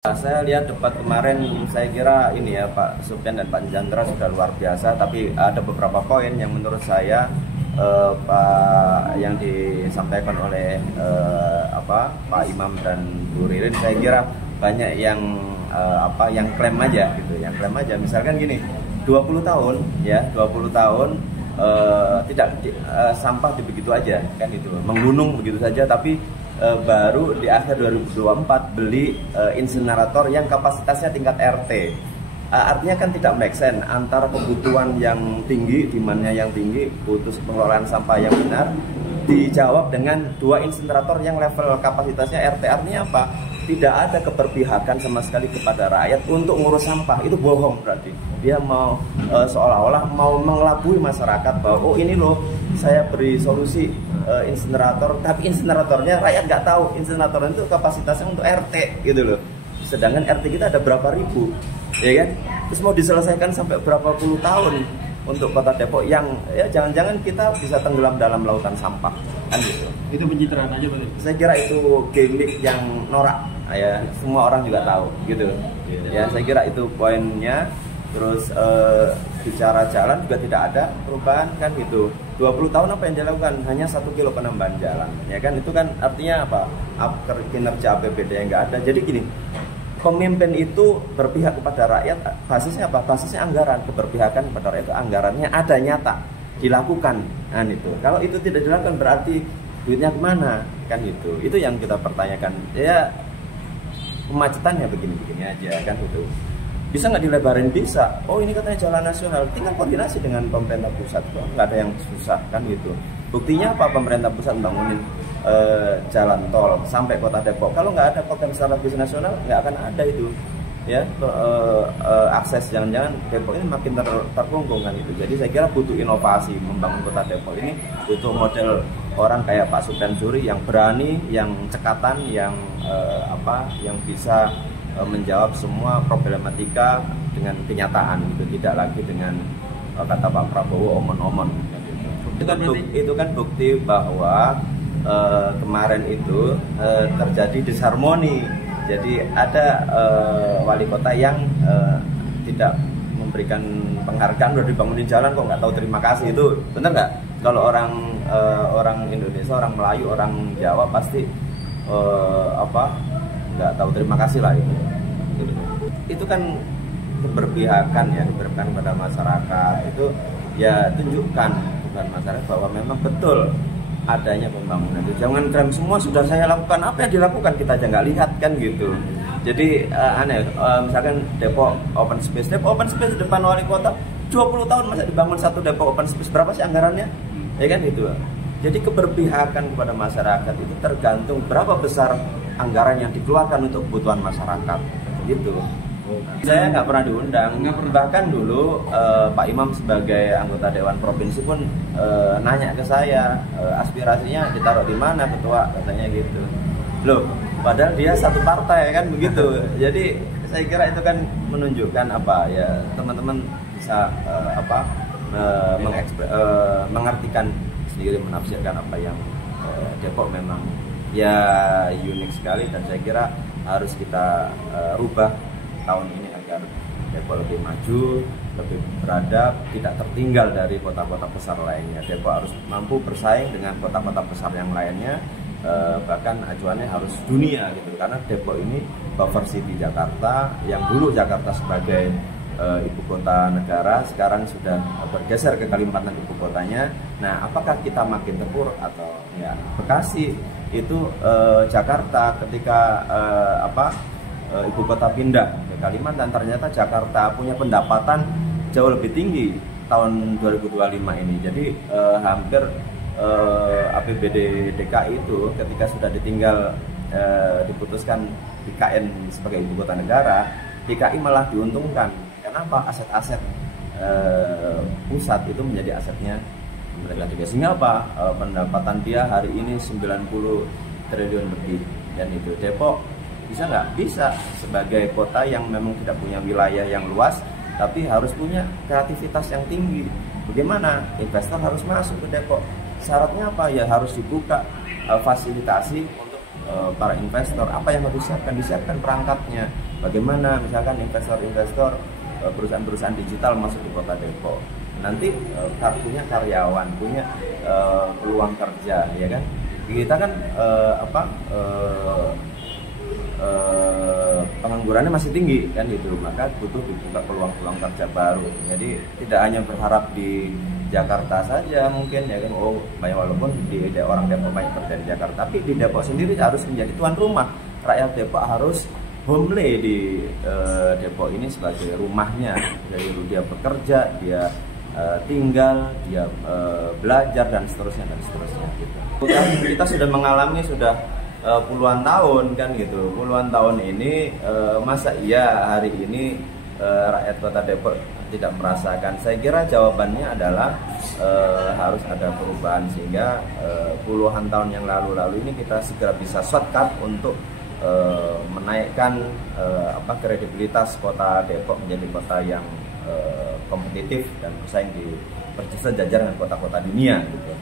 Saya lihat debat kemarin, saya kira ini ya Pak Sufyan dan Pak Chandra sudah luar biasa, tapi ada beberapa poin yang menurut saya yang disampaikan oleh Pak Imam dan Bu Ririn, saya kira banyak yang yang klaim aja gitu, yang klaim aja. Misalkan gini, 20 tahun ya, 20 tahun sampah begitu aja kan itu, menggunung begitu saja, tapi baru di akhir 2024 beli insinerator yang kapasitasnya tingkat RT. Artinya kan tidak make sense antara kebutuhan yang tinggi, demand-nya yang tinggi, butuh pengelolaan sampah yang benar, dijawab dengan dua insinerator yang level kapasitasnya RT. Artinya apa? Tidak ada keberpihakan sama sekali kepada rakyat untuk ngurus sampah. Itu bohong berarti. Dia mau seolah-olah mau mengelabui masyarakat bahwa oh ini loh saya beri solusi insinerator, tapi insineratornya rakyat nggak tahu insinerator itu kapasitasnya untuk RT gitu loh. Sedangkan RT kita ada berapa ribu, ya kan? Terus mau diselesaikan sampai berapa puluh tahun untuk Kota Depok yang ya jangan-jangan kita bisa tenggelam dalam lautan sampah kan gitu. Itu pencitraan aja Pak. Saya kira itu gimmick yang norak ya, semua orang juga tahu gitu. Ya saya kira itu poinnya. Terus bicara jalan juga tidak ada perubahan kan gitu. 20 tahun apa yang dilakukan? Hanya 1 kilo penambahan jalan. Ya kan itu kan artinya apa? Kinerja APBD yang nggak ada. Jadi gini, pemimpin itu berpihak kepada rakyat, basisnya apa? Basisnya anggaran. Keberpihakan kepada rakyat itu anggarannya ada nyata, dilakukan kan itu. Kalau itu tidak dilakukan berarti duitnya kemana kan gitu. Itu yang kita pertanyakan. Ya kemacetannya begini-begini aja kan itu. Bisa nggak dilebarin? Bisa. Oh ini katanya jalan nasional, tinggal koordinasi dengan pemerintah pusat kok, nggak ada yang susah kan gitu. Buktinya apa? Pemerintah pusat bangunin jalan tol sampai Kota Depok. Kalau nggak ada program strategis nasional nggak akan ada itu ya akses. Jangan-jangan Depok ini makin terkungkung kan itu. Jadi saya kira butuh inovasi membangun Kota Depok ini, butuh model orang kayak Pak Sufyan Suri yang berani, yang cekatan, yang yang bisa menjawab semua problematika dengan kenyataan gitu, tidak lagi dengan kata Pak Prabowo omon-omon gitu. Itu kan bukti bahwa kemarin itu terjadi disharmoni. Jadi ada wali kota yang tidak memberikan penghargaan udah dibangunin jalan kok nggak tahu terima kasih. Itu benar nggak? Kalau orang Indonesia, orang Melayu, orang Jawa pasti nggak tahu terima kasih lah itu. Itu kan keberpihakan ya, keberpihakan pada masyarakat. Itu ya tunjukkan bukan masyarakat bahwa memang betul adanya pembangunan itu. Jangan klaim semua sudah saya lakukan, apa yang dilakukan kita aja nggak lihat kan gitu. Jadi aneh, misalkan Depok open space di depan wali kota 20 tahun masa dibangun satu Depok open space, berapa sih anggarannya? Ya kan itu. Jadi keberpihakan kepada masyarakat itu tergantung berapa besar anggaran yang dikeluarkan untuk kebutuhan masyarakat gitu. Saya nggak pernah diundang, bahkan dulu Pak Imam sebagai anggota Dewan Provinsi pun nanya ke saya aspirasinya ditaruh di mana ketua, katanya gitu. Loh, padahal dia satu partai kan begitu. Jadi saya kira itu kan menunjukkan teman-teman bisa mengartikan sendiri, menafsirkan apa yang Depok memang ya unik sekali, dan saya kira harus kita rubah tahun ini agar Depok lebih maju, lebih beradab, tidak tertinggal dari kota-kota besar lainnya. Depok harus mampu bersaing dengan kota-kota besar yang lainnya, bahkan acuannya harus dunia gitu, karena Depok ini buffer city Jakarta, yang dulu Jakarta sebagai ibu kota negara sekarang sudah bergeser ke Kalimantan ibu kotanya. Nah, apakah kita makin terpuruk atau ya Bekasi itu Jakarta ketika ibu kota pindah ke Kalimantan, ternyata Jakarta punya pendapatan jauh lebih tinggi tahun 2025 ini. Jadi hampir APBD DKI itu ketika sudah ditinggal diputuskan IKN sebagai ibu kota negara, DKI malah diuntungkan. Kenapa? Aset-aset pusat itu menjadi asetnya mereka juga. Sehingga apa? Pendapatan dia hari ini 90 triliun lebih. Dan itu Depok bisa nggak? Bisa, sebagai kota yang memang tidak punya wilayah yang luas, tapi harus punya kreativitas yang tinggi. Bagaimana? Investor harus masuk ke Depok. Syaratnya apa? Ya harus dibuka fasilitasi untuk para investor. Apa yang harus disiapkan? Disiapkan perangkatnya. bagaimana misalkan investor-investor, perusahaan-perusahaan digital masuk di Kota Depok. Nanti punya karyawan, punya peluang kerja, ya kan? Kita kan penganggurannya masih tinggi kan gitu, maka butuh dibuka peluang-peluang kerja baru. Jadi tidak hanya berharap di Jakarta saja mungkin, ya kan, walaupun orang Depok banyak kerja di Jakarta, tapi di Depok sendiri harus menjadi tuan rumah. Rakyat Depok harus homely di Depok ini sebagai rumahnya. Jadi dia bekerja, dia tinggal, dia belajar dan seterusnya gitu. Kita sudah mengalami puluhan tahun kan gitu. Puluhan tahun ini masa iya hari ini rakyat Kota Depok tidak merasakan? Saya kira jawabannya adalah harus ada perubahan, sehingga puluhan tahun yang lalu ini kita segera bisa shortcut untuk menaikkan kredibilitas Kota Depok menjadi kota yang kompetitif dan bersaing di sejajar dengan kota-kota dunia gitu.